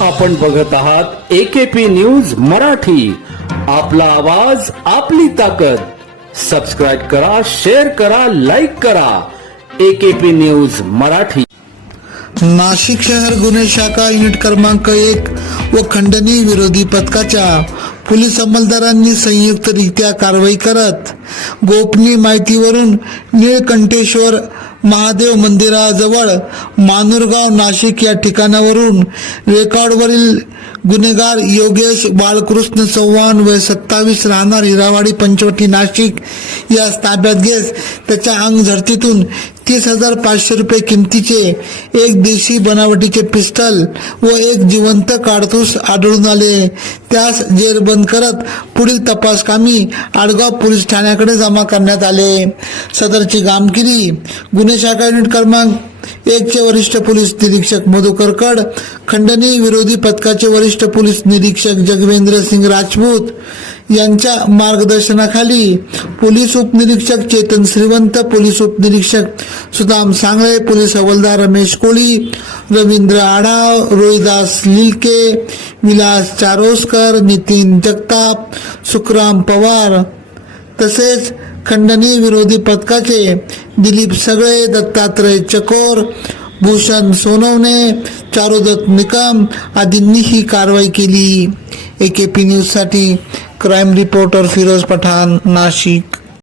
आपण बघत आहात एकेपी न्यूज मराठी. आपला आवाज आपली ताकद. सबस्क्राईब करा शेअर करा लाईक करा. AKP news Marathi. नाशिक शहर गुन्हे शाखा युनिट क्रमांक एक व खंडणी विरोधी पथकाच्या पोलीस अंमलदारांनी संयुक्तरित्या कारवाई करत गोपनीय माहितीवरून निळकंठेश्वर महादेव मंदिराजवळ मानूरगाव नाशिक या ठिकाणावरून रेकॉर्डवरील गुन्हेगार योगेश बाळकृष्ण चव्हाण वय सत्तावीस राहणार हिरावाडी पंचवटी नाशिक. या ताब्यात घेत त्याच्या अंग झडतीतून तीस हजार पाचशे रुपये किमतीचे एक देशी बनावटीचे पिस्टल व एक जिवंत काडतूस आढळून आले. त्यास जेरबंद करत पुढील तपास कामी आडगाव पोलीस ठाण्याकडे जमा करण्यात आले. सदरची कामगिरी गुन्हे शाखा युनिट क्रमांक एकचे वरिष्ठ पोलीस निरीक्षक मधुकर कड खंडणी विरोधी पथकाचे वरिष्ठ पोलीस निरीक्षक जगवेंद्र सिंग राजपूत यांच्या मार्गदर्शनाखाली पोलीस उपनिरीक्षक चेतन श्रीवंत पोलीस उपनिरीक्षक सुदाम सांगळे पोलीस हवलदार रमेश कोळी रवींद्र आढाव रोहिदास लिलके विलास चारोस्कर नितीन जगताप सुखराम पवार तसेच खंडणी विरोधी पथकाचे दिलीप सगळे दत्तात्रय चकोर भूषण सोनवणे चारुदत्त निकम आदींनी ही कारवाई केली. एकेपी न्यूजसाठी क्राईम रिपोर्टर फिरोज पठाण नाशिक.